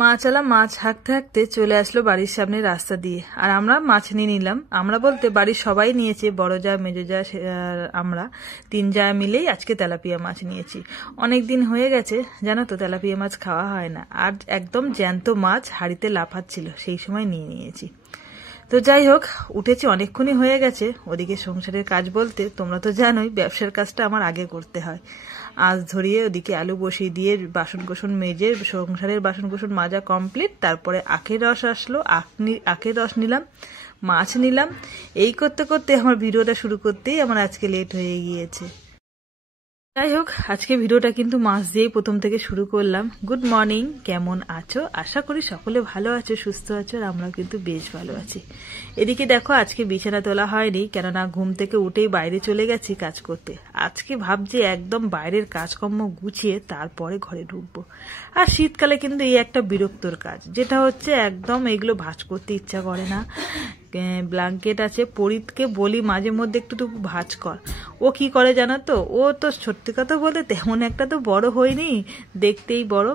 মাছওয়ালা মাছ হাঁকতে হাঁকতে চলে আসলো বাড়ির সামনে রাস্তা দিয়ে, আর আমরা মাছ নিয়ে নিলাম। আমরা বলতে বাড়ির সবাই নিয়েছে, বড় যা, মেজো যা, আমরা 3 যা মিলেই আজকে তেলাপিয়া মাছ নিয়েছি। অনেক দিন হয়ে গেছে জানো তো তেলাপিয়া মাছ খাওয়া হয় না, আর একদম জ্যান্ত মাছ হাঁড়িতে লাফাচ্ছিল, সেই সময় নিয়ে নিয়েছি। তো যাই হোক, উঠেছি অনেকক্ষণই হয়ে গেছে। ওদিকে সংসারের কাজ বলতে তোমরা তো জানোই, ব্যবসার কাজটা আমার আগে করতে হয়। আঁচ ধরিয়ে ওদিকে আলু বসিয়ে দিয়ে বাসন কোসন মেজে সংসারের বাসন কোসন মাজা কমপ্লিট। তারপরে আখের রস আসলো, আখের রস নিলাম, মাছ নিলাম। এই করতে করতে আমার ভিডিওটা শুরু করতেই আমার আজকে লেট হয়ে গিয়েছে। যাই হোক, আজকে ভিডিওটা কিন্তু মাছ দিয়েই প্রথম থেকে শুরু করলাম। গুড মর্নিং, কেমন আছো? আশা করি সকলে ভালো আছো, সুস্থ আছো, আর আমরাও কিন্তু বেশ ভালো আছি। এদিকে দেখো, আজকে বিছানা তোলা হয়নি, কেননা ঘুম থেকে উঠেই বাইরে চলে গেছি কাজ করতে। আজকে ভাবছি একদম বাইরের কাজকর্ম গুছিয়ে তারপরে ঘরে ঢুকবো। আর শীতকালে কিন্তু এই একটা বিরক্তর কাজ, যেটা হচ্ছে একদম এগুলো ভাঁজ করতে ইচ্ছা করে না। ব্ল্যাঙ্কেট আছে, পরিতকে বলি মাঝে মধ্যে একটু ভাঁজ কর, ও কি করে জানো তো, ও তো সত্যি কথা বলতে তেমন একটা তো বড় হয়নি, দেখতেই বড়,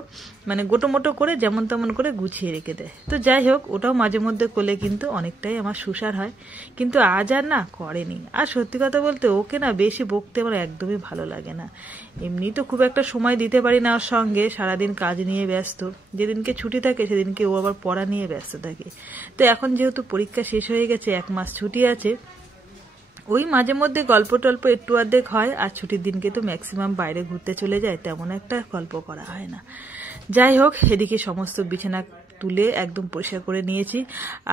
মানে গোটো মোটো করে যেমন তেমন করে গুছিয়ে রেখে দেয়। তো যাই হোক, ওটাও মাঝে মধ্যে করলে কিন্তু অনেকটাই আমার সুসার হয়, কিন্তু আজ আর না করেনি। আর সত্যি কথা বলতে ওকে না বেশি বকতে আমার একদমই ভালো লাগে না। এমনি তো খুব একটা সময় দিতে পারি না ওর সঙ্গে, সারাদিন কাজ নিয়ে ব্যস্ত। যেদিনকে ছুটি থাকে সেদিনকে ও আবার পড়া নিয়ে ব্যস্ত থাকে। তো এখন যেহেতু পরীক্ষা শেষ হয়ে গেছে, 1 মাস ছুটি আছে, ওই মাঝে মধ্যে গল্প টল্প একটু অর্ধেক হয়। আর ছুটির দিনকে তো ম্যাক্সিমাম বাইরে ঘুরতে চলে যায়, তেমন একটা গল্প করা হয় না। যাই হোক, এদিকে সমস্ত বিছানা তুলে একদম পরিষ্কার করে নিয়েছি।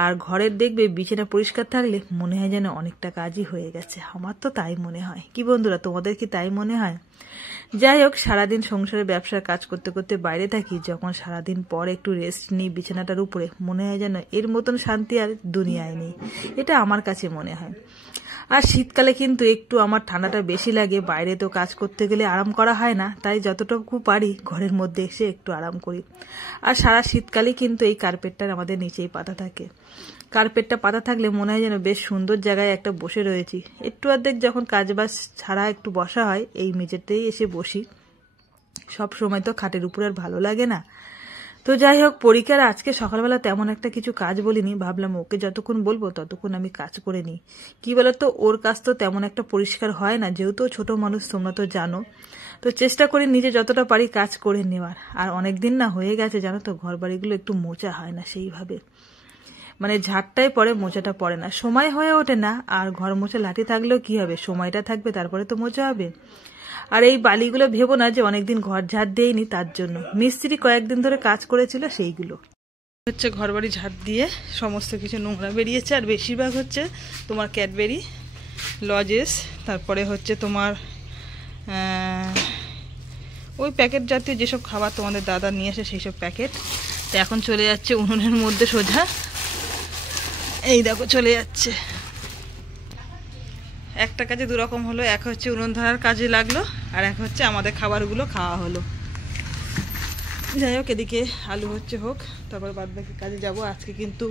আর ঘরের দেখবে বিছানা পরিষ্কার থাকলে মনে হয় যেন অনেকটা কাজই হয়ে গেছে। আমার তো তাই মনে হয়। কি বন্ধুরা, তোমাদের কি তাই মনে হয়? যাই হোক, সারাদিন সংসারের ব্যবসার কাজ করতে করতে বাইরে থাকি, যখন সারাদিন পর একটু রেস্ট নিই বিছানাটার উপরে, মনে হয় যেন এর মতন শান্তি আর দুনিয়ায় নেই। এটা আমার কাছে মনে হয়। আর শীতকালে কিন্তু একটু আমার ঠান্ডাটা বেশি লাগে, বাইরে তো কাজ করতে গেলে আরাম করা হয় না, তাই যতটুকু পারি ঘরের মধ্যে এসে একটু আরাম করি। আর সারা শীতকালে কিন্তু এই কার্পেটটা আমাদের নিচেই পাতা থাকে। কার্পেটটা পাতা থাকলে মনে হয় যেন বেশ সুন্দর জায়গায় একটা বসে রয়েছি। একটু অর্ধেক যখন কাজবাজ ছাড়া একটু বসা হয়, এই মেঝেতেই এসে বসি। সব সময় তো খাটের উপর আর ভালো লাগে না। তো যাই হোক, পরীক্ষার আজকে সকালবেলা তেমন একটা কিছু কাজ বলিনি, ভাবলাম ওকে যতক্ষণ বলবো ততক্ষণ আমি কাজ করে নিই। কি বলতো, ওর কাজ তো তেমন একটা পরিষ্কার হয় না, যেহেতু ছোট মানুষ, তোমরা তো জানো। তো চেষ্টা করি নিজে যতটা পারি কাজ করে নেওয়ার। আর অনেকদিন না হয়ে গেছে জানো তো, ঘর বাড়িগুলো একটু মোছা হয় না সেইভাবে, মানে ঝাড়টাই পরে, মোছাটা পড়ে না, সময় হয়ে ওঠে না। আর ঘর মোছা লাঠি থাকলেও কি হবে, সময়টা থাকবে তারপরে তো মোছা হবে। আর এই বালিগুলো ভেবো না যে অনেকদিন ঘর ঝাড় দেয়নি, তার জন্য মিস্ত্রি কয়েকদিন ধরে কাজ করেছিল, সেইগুলো হচ্ছে ঘর বাড়ি ঝাড় দিয়ে সমস্ত কিছু নোংরা বেরিয়েছে। আর বেশিরভাগ হচ্ছে তোমার ক্যাডবেরি, লজেস, তারপরে হচ্ছে তোমার ওই প্যাকেট জাতীয় যেসব খাবার তোমাদের দাদা নিয়ে আসে সেই সব প্যাকেট। তো এখন চলে যাচ্ছে উনুনের মধ্যে সোজা, এই দেখো চলে যাচ্ছে। একটা কাজে দুরকম হলো, এক হচ্ছে উনুন ধরার কাজে লাগলো, আর এক হচ্ছে আমাদের খাবারগুলো খাওয়া হলো। যাই হোক, এদিকে আলু হচ্ছে হোক, তারপর বাদ বাকি কাজে যাব। আজকে কিন্তু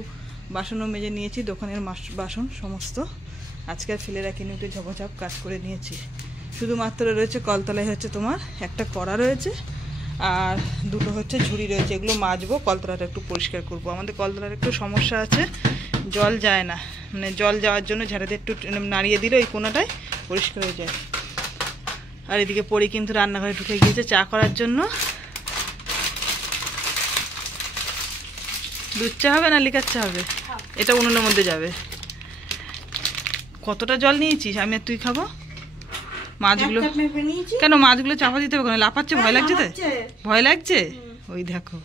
বাসনও মেজে নিয়েছি, দোকানের বাসন সমস্ত আজকে আর ফেলে রাখিনি, একটু ঝপঝপ কাজ করে নিয়েছি। শুধুমাত্র রয়েছে কলতলায় হচ্ছে তোমার একটা কড়া রয়েছে, আর দুটো হচ্ছে ঝুড়ি রয়েছে, এগুলো মাজবো, কলতলাটা একটু পরিষ্কার করব। আমাদের কলতলার একটু সমস্যা আছে, জল যায় না, মানে জল যাওয়ার জন্য ঝাড়াতে একটু নাড়িয়ে দিলে ওই কোনাটায় পরিষ্কার হয়ে যায়। আর এদিকে পরে কিন্তু রান্নাঘরে ঢুকে গিয়েছে চা করার জন্য। দুধ চা হবে না লিকার চা হবে? এটা উনুনের মধ্যে যাবে। কতটা জল নিয়েছিস? আমি আর তুই খাবো। মাছগুলো কেন, মাছগুলো চাপা দিতে হবে কেন? লাফাচ্ছে, ভয় লাগছে তো? ভয় লাগছে? ওই দেখো,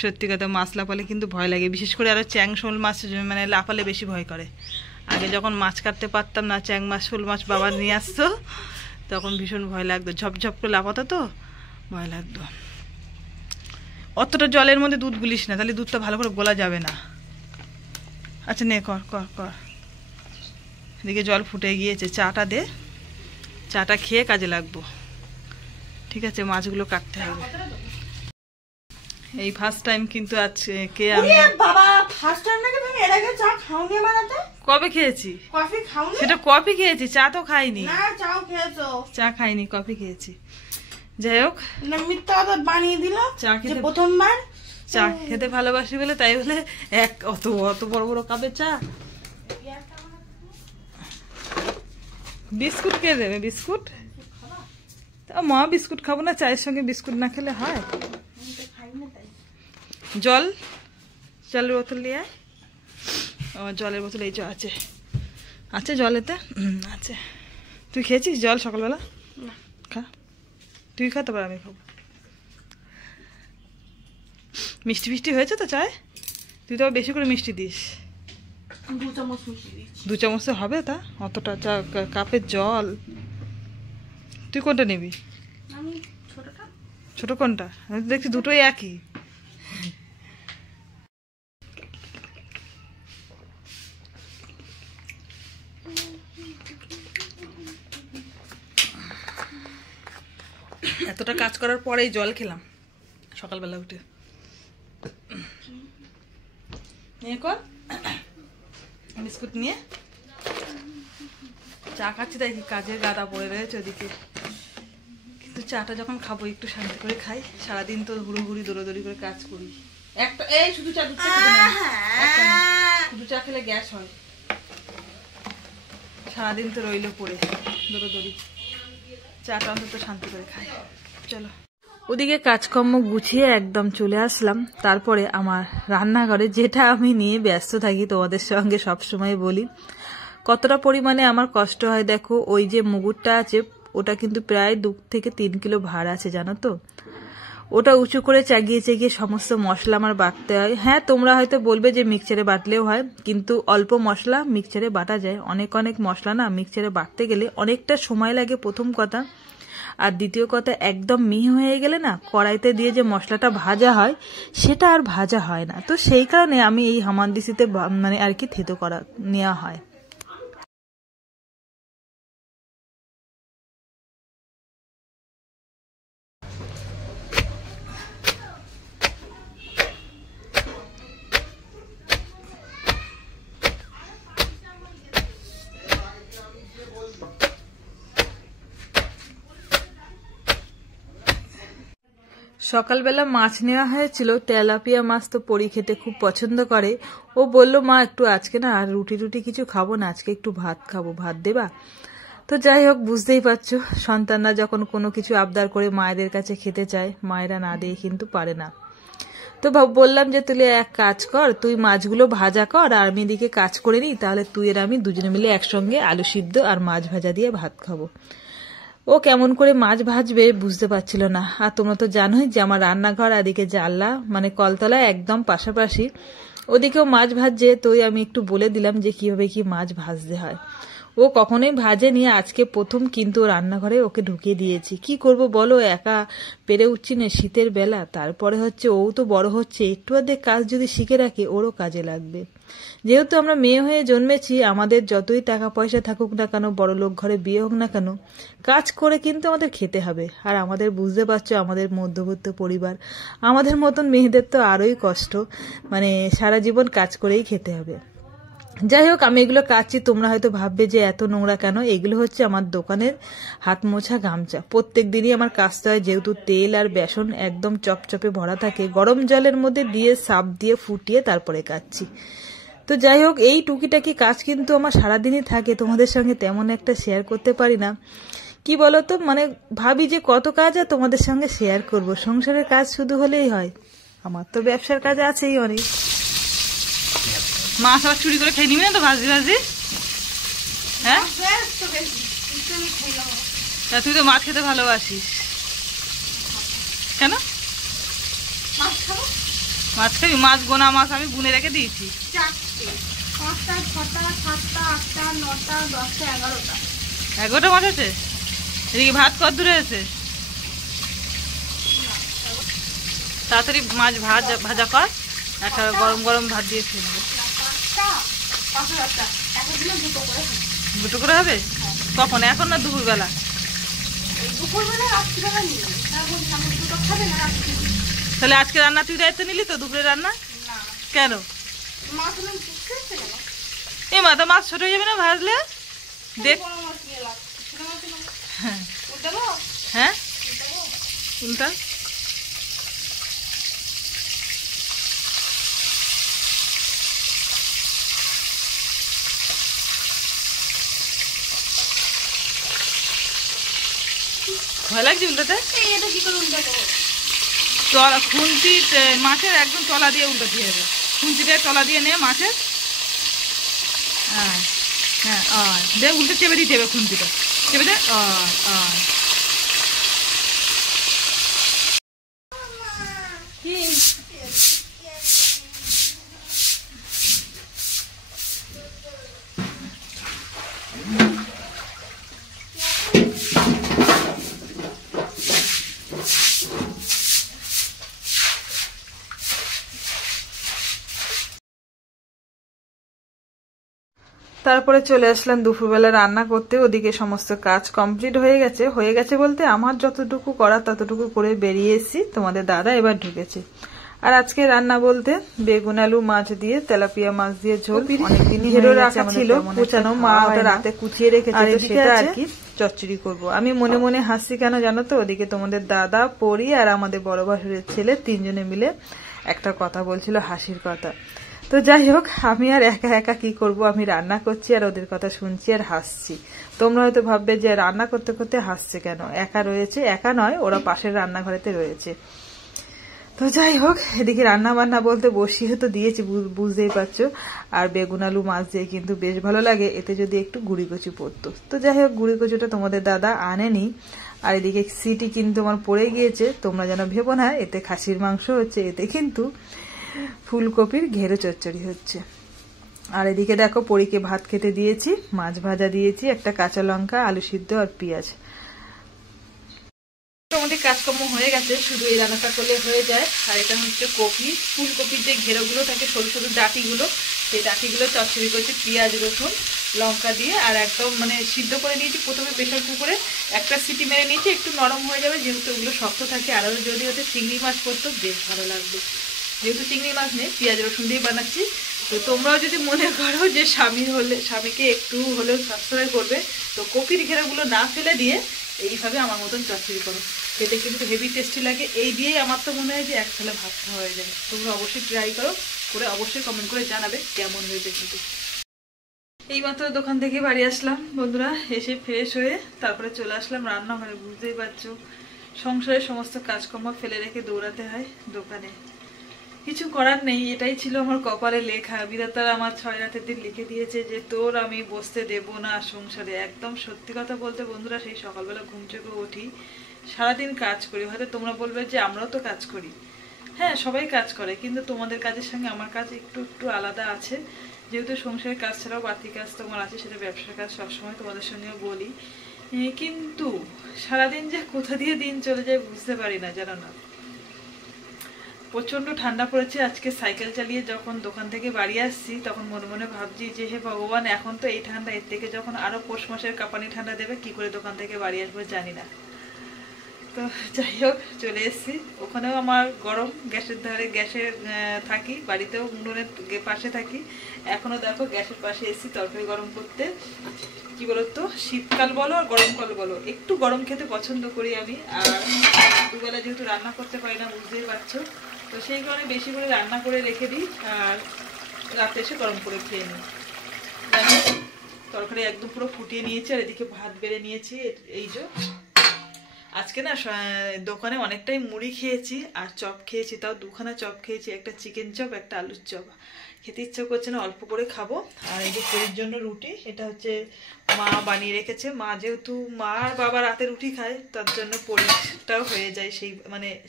সত্যি কথা, মাছ লাফালে কিন্তু ভয় লাগে, বিশেষ করে আরো চ্যাং শোল মাছ মানে লাফালে বেশি ভয় করে। আগে যখন মাছ কাটতে পারতাম না, চ্যাং মাছ শোল মাছ বাবা নিয়ে আসতো, তখন ভীষণ ভয় লাগতো, ঝপঝপ করে লাফাতো, তো ভয় লাগতো। অতটা জলের মধ্যে দুধ গুলিস না, তাহলে দুধটা ভালো করে গোলা যাবে না। আচ্ছা নে, কর কর কর। এদিকে জল ফুটে গিয়েছে, চাটা দে, চাটা খেয়ে কাজে লাগবো। ঠিক আছে, মাছগুলো কাটতে হবে। এই ফার্স্ট টাইম কিন্তু আজকে আমি বাবা ফার্স্ট টাইম নাকি তুমি এর আগে চা খাওনি বানাতে? কবে খেয়েছি? কফি খাওনি? সেটা কফি খেয়েছি, চা তো খাইনি। না, চাও খেয়েছো। চা খাইনি, কফি খেয়েছি। যাই হোক, না মিথ্যা কথা বানিয়ে দিল। চা খেতে প্রথমবার চা খেতে ভালোবাসি বলে তাই বলে অত অত বড় বড় কাপে চা। বিস্কুট কে দেবে? বিস্কুট মা বিস্কুট খাবো না, চায়ের সঙ্গে বিস্কুট না খেলে হয়? জল, জলের বোতল নিয়ে আয়। ও জলের বোতল এই আছে, আছে জলেতে আছে। তুই খেয়েছিস জল সকালবেলা? খা, তুই খা, তারপর আমি খাবো। মিষ্টি ফিষ্টি হয়েছে তো চায়? তুই তো বেশি করে মিষ্টি দিস। 2 চামচ মিষ্টি দিচ্ছি। 2 চামচে হবে তা? অতটা চা কাপের জল? তুই কোনটা নিবি? আমি ছোটটা। ছোট কোনটা? আমি তো দেখছি দুটোই একই। এতটা কাজ করার পরেই জল খেলাম সকালবেলা উঠে। নিয়ে কর বিস্কুট নিয়ে। চা খাচ্ছি তাই কাজের গাদা পড়ে রয়েছে ওদিকে, কিন্তু চাটা যখন খাবো একটু শান্তি করে খাই। সারাদিন তো হুড়োহুড়ি দৌড়োদৌড়ি করে কাজ করি। একটা এই শুধু চা, শুধু চা খেলে গ্যাস হয়। সারাদিন তো রইলো পড়ে দৌড়োদৌড়ি, চাটা অন্তত শান্তি করে খাই। চলো ওদিকে কাজকর্ম গুছিয়ে একদম চলে আসলাম। তারপরে আমার রান্নাঘরে, যেটা আমি নিয়ে ব্যস্ত থাকি, তোমাদের সঙ্গে সবসময় বলি কতটা পরিমাণে আমার কষ্ট হয়। দেখো ওই যে মুগুরটা আছে, ওটা কিন্তু প্রায় 2 থেকে 3 কিলো ভার আছে, জানো তো। ওটা উঁচু করে চাগিয়ে চাগিয়ে সমস্ত মশলা আমার বাটতে হয়। হ্যাঁ, তোমরা হয়তো বলবে যে মিক্সচারে বাটলেও হয়, কিন্তু অল্প মশলা মিক্সচারে বাটা যায়। অনেক অনেক মশলা না মিক্সচারে বাটতে গেলে অনেকটা সময় লাগে, প্রথম কথা। আর দ্বিতীয় কথা, একদম মিহি হয়ে গেলে না কড়াইতে দিয়ে যে মশলাটা ভাজা হয় সেটা আর ভাজা হয় না। তো সেই কারণে আমি এই হামানদিস্তিতে মানে আর কি থেতো করা নেওয়া হয়। সকালবেলা মাছ নেওয়া হয়েছিল, তেলাপিয়া মাছ। তো পরি খেতে খুব পছন্দ করে। ও বলল মা একটু আজকে না আর রুটি রুটি কিছু খাবো না, আজকে একটু ভাত খাবো, ভাত দেবা? তো যাই হোক, বুঝতেই পারছো সন্তানরা যখন কোনো কিছু আবদার করে মায়েদের কাছে খেতে চায়, মায়েরা না দিয়ে কিন্তু পারে না। তো বললাম যে তুই এক কাজ কর, তুই মাছগুলো ভাজা কর আর আমি এদিকে কাজ করে নিই, তাহলে তুই আর আমি দুজনে মিলে একসঙ্গে আলু সিদ্ধ আর মাছ ভাজা দিয়ে ভাত খাবো। ও কেমন করে মাছ ভাজবে বুঝতে পারছিল না। আর তোমরা তো জানোই যে আমার রান্নাঘর আর এদিকে জানলা মানে কলতলা একদম পাশাপাশি, ওদিকেও মাছ ভাজছে। তো আমি একটু বলে দিলাম যে কিভাবে কি মাছ ভাজতে হয়। ও কখনোই ভাজেনি, আজকে প্রথম কিন্তু রান্নাঘরে ওকে ঢুকিয়ে দিয়েছি। কি করব বলো, একা পেরে উঠছি না শীতের বেলা। তারপরে হচ্ছে ও তো বড় হচ্ছে, একটু আধে কাজ যদি শিখে রাখে ওরও কাজে লাগবে। যেহেতু আমরা মেয়ে হয়ে জন্মেছি, আমাদের যতই টাকা পয়সা থাকুক না কেন, বড় লোক ঘরে বিয়ে হোক না কেন, কাজ করে কিন্তু আমাদের খেতে হবে। আর আমাদের বুঝতে পারছো, আমাদের মধ্যবিত্ত পরিবার, আমাদের মতন মেয়েদের তো আরোই কষ্ট, মানে সারা জীবন কাজ করেই খেতে হবে। যাই হোক, আমি এগুলো কাচ্ছি। তোমরা হয়তো ভাববে যে এত নোংরা কেন। এগুলো হচ্ছে আমার দোকানের হাত মোছা গামছা। প্রত্যেক দিনই আমার কাচতে হয়, যেহেতু তেল আর বেসন একদম চপচপে ভরা থাকে। গরম জলের মধ্যে দিয়ে সাপ দিয়ে ফুটিয়ে তারপরে কাচ্ছি। তো যাই হোক, এই টুকিটাকি কাজ কিন্তু আমার সারাদিনই থাকে, তোমাদের সঙ্গে তেমন একটা শেয়ার করতে পারি না। কি বলতো, মানে ভাবি যে কত কাজ আর তোমাদের সঙ্গে শেয়ার করব। সংসারের কাজ শুধু হলেই হয়? আমার তো ব্যবসার কাজ আছেই অনেক। মাছ আবার চুরি করে খেয়ে নিবি না তো ভাজি ভাজি? হ্যাঁ, তুই তো মাছ খেতে ভালোবাসিস। কেন মাছ খাবি? মাছ গোনা মাছ আমি গুনে রেখে দিয়েছি। 11টা মাছ আছে। এদিকে ভাত কত দূরে আছে? তাড়াতাড়ি মাছ ভাজা কর, একটা গরম গরম ভাত দিয়ে খেয়ে নেবো। 2টো করে হবে? কখন, এখন না দুপুরবেলা? তাহলে আজকে রান্না তুই দায়িত্ব নিলি তো? দুপুরে রান্না কেন? এ মা, তো মাছ ছোট হয়ে যাবে না ভাজলে? দেখ, হ্যাঁ উল্টা ভয় লাগছে উল্টাতে? এটা কি করে উল্টাবো? খুন্তি মাছের একদম তলা দিয়ে উল্টাতে হবে। খুন্তিটা তলা দিয়ে নে মাছের। হ্যাঁ হ্যাঁ, দে উল্টে চেপে দিতে হবে, খুন্তিটা চেপে দে। কি তারপরে চলে আসলাম দুপুরবেলা রান্না করতে। ওদিকে সমস্ত কাজ কমপ্লিট হয়ে গেছে বলতে আমার যতটুকু করা ততটুকু করে বেরিয়ে এসেছি। তোমাদের দাদা এবার ঢুকেছে। আর আজকে রান্না বলতে বেগুন আলু মাছ দিয়ে তেলাপিয়া মাছ দিয়ে ঝোল। অনেকদিনই ঘেরো রাখা ছিল, কুচানো, মা ওটা রাতে কুচিয়ে রেখেছে, তো সেটা আর কি চচ্চড়ি করবো। আমি মনে মনে হাসছি কেন জানো তো? ওদিকে তোমাদের দাদা, পরি আর আমাদের বড় ভাসুরের ছেলে তিনজনে মিলে একটা কথা বলছিল, হাসির কথা। তো যাই হোক, আমি আর একা একা কি করব, আমি রান্না করছি আর ওদের কথা শুনছি আর হাসছি। তোমরা হয়তো ভাববে যে রান্না করতে করতে হাসছে কেন, একা রয়েছে। একা নয়, ওরা পাশের রান্নাঘরেতে রয়েছে। তো যাই হোক, এদিকে রান্না বান্না বলতে বসিয়ে তো দিয়েছি, বুঝতেই পারছো। আর বেগুন আলু মাছ দিয়ে কিন্তু বেশ ভালো লাগে, এতে যদি একটু গুঁড়ি কচু পড়তো। তো যাই হোক, গুঁড়ি কচুটা তোমাদের দাদা আনেনি। আর এদিকে সিটি কিন্তু আমার পড়ে গিয়েছে। তোমরা যেন ভেবো না এতে খাসির মাংস হচ্ছে, এতে কিন্তু ফুলকপির ঘেরো চচ্চড়ি হচ্ছে। আর এদিকে দেখো, পরীকে ভাত খেতে দিয়েছি, মাছ ভাজা দিয়েছি, একটা কাঁচা লঙ্কা, আলু সিদ্ধ আর পেঁয়াজ। মোটামুটি কাজকর্ম হয়ে গেছে, শুধু এই রান্নাটা করলে হয়ে যায়। আর এটা হচ্ছে কপি, ফুলকপির যে ঘেরোগুলো থাকে, সরু সরু ডাঁটিগুলো, সেই ডাঁটিগুলো চচ্চড়ি করছি পেঁয়াজ রসুন লঙ্কা দিয়ে। আর একদম মানে সিদ্ধ করে নিয়েছি প্রথমে প্রেশার কুকারে, একটা সিটি মেরে নিয়েছি, একটু নরম হয়ে যাবে, যেহেতু ওগুলো শক্ত থাকে। আরও যদি ওতে চিংড়ি মাছ করতো বেশ ভালো লাগবে, যেহেতু চিংড়ি মাছ নেই, পেঁয়াজ রসুন দিয়ে বানাচ্ছি। তো তোমরাও যদি মনে করো যে স্বামীকে একটু হলেও সাবস্ক্রাইব করবে, তো কপির ঘেরাগুলো না ফেলে দিয়ে এইভাবে আমার মতন চচ্চড়ি করো, খেতে কিন্তু হেভি টেস্টি লাগে। এই দিয়েই আমার তো মনে হয় যে এক থালা ভাত খাওয়া হয়ে যাবে। তোমরা অবশ্যই ট্রাই করো, করে অবশ্যই কমেন্ট করে জানাবে কেমন হয়েছে। কিন্তু এইমাত্র দোকান থেকে বাড়ি আসলাম বন্ধুরা, এসে ফ্রেশ হয়ে তারপরে চলে আসলাম রান্নাঘরে। বুঝতেই পারছো, সংসারের সমস্ত কাজকর্ম ফেলে রেখে দৌড়াতে হয় দোকানে। কিছু করার নেই, এটাই ছিল আমার কপালে লেখা। বিধাতারা আমার 6 রাতের দিন লিখে দিয়েছে যে তোর আমি বসতে দেব না সংসারে। একদম সত্যি কথা বলতে বন্ধুরা, সেই সকালবেলা ঘুম থেকে উঠি, সারাদিন কাজ করি। হয়তো তোমরা বলবে যে আমরাও তো কাজ করি, হ্যাঁ সবাই কাজ করে, কিন্তু তোমাদের কাজের সঙ্গে আমার কাজ একটু একটু আলাদা আছে। যেহেতু সংসারের কাজ ছাড়াও বাড়তি কাজ তোমার আছে, সেটা ব্যবসার কাজ, সবসময় তোমাদের সঙ্গেও বলি। কিন্তু সারাদিন যে কোথা দিয়ে দিন চলে যায় বুঝতে পারি না, জানো না। প্রচন্ড ঠান্ডা পড়েছে। আজকে সাইকেল চালিয়ে যখন দোকান থেকে বাড়ি আসছি, তখন মনে মনে ভাবছি যে হে ভগবান, এখন তো এই ঠান্ডা, এর থেকে যখন আরো পৌষ মাসের কাঁপানি ঠান্ডা দেবে, কি করে দোকান থেকে বাড়ি আসবো জানি না। তো যাই হোক, চলে এসেছি। ওখানেও আমার গরম, গ্যাসের ধারে গ্যাসে থাকি, বাড়িতেও উনুনের পাশে থাকি। এখনো দেখো গ্যাসের পাশে এসেছি তরকারি গরম করতে। কি বলতো, শীতকাল বলো আর গরমকাল বলো, একটু গরম খেতে পছন্দ করি আমি। আর দুবেলা যেহেতু রান্না করতে পারি না, বুঝতেই পারছো, তো সেই কারণে বেশি করে রান্না করে রেখে দিই আর রাতে এসে গরম করে খেয়ে নিই। তরকারি একদম পুরো ফুটিয়ে নিয়েছি, আর এদিকে ভাত বেড়ে নিয়েছি। এই যে আজকে না দোকানে অনেকটাই মুড়ি খেয়েছি আর চপ খেয়েছি, তাও 2খানা চপ খেয়েছি, একটা চিকেন চপ, একটা আলুর চপ। খেতে ইচ্ছা করছে না, অল্প করে খাবো। আর এই যে পরির জন্য রুটি, এটা হচ্ছে মা বানিয়ে রেখেছে। মা যেহেতু মা আর বাবা রাতে রুটি খায়, তার জন্য পরিটাও হয়ে যায়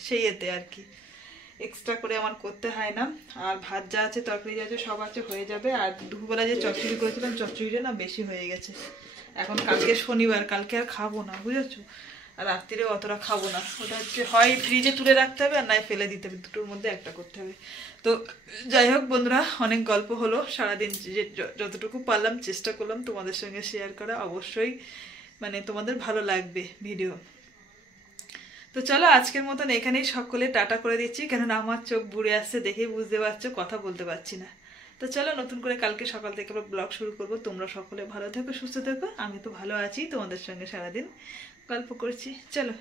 সেই এতে আর কি, এক্সট্রা করে আমার করতে হয় না। আর ভাত যা আছে, তরকারি যা আছে, সব আছে, হয়ে যাবে। আর দুপুরবেলা যে চচ্চড়ি করেছিলাম, চচ্চড়িটা না বেশি হয়ে গেছে। এখন কালকে শনিবার, কালকে আর খাবো না, বুঝেছো। আর রাত্রিরে অতটা খাবো না, ওটা হচ্ছে হয় ফ্রিজে তুলে রাখতে হবে, আর নয় ফেলে দিতে হবে, দুটোর মধ্যে একটা করতে হবে। তো যাই হোক বন্ধুরা, অনেক গল্প হলো সারাদিন, যে যতটুকু পারলাম চেষ্টা করলাম তোমাদের সঙ্গে শেয়ার করা। অবশ্যই মানে তোমাদের ভালো লাগবে ভিডিও। তো চলো আজকের মতন এখানেই সকলে টাটা করে দিচ্ছি, কেননা আমার চোখ বুড়ে আসছে, দেখেই বুঝতে পারছো কথা বলতে পারছি না। তো চলো নতুন করে কালকে সকাল থেকে আবার ব্লগ শুরু করবো। তোমরা সকলে ভালো থেকো, সুস্থ থেকো। আমি তো ভালো আছি, তোমাদের সঙ্গে সারাদিন গল্প করছি। চলো।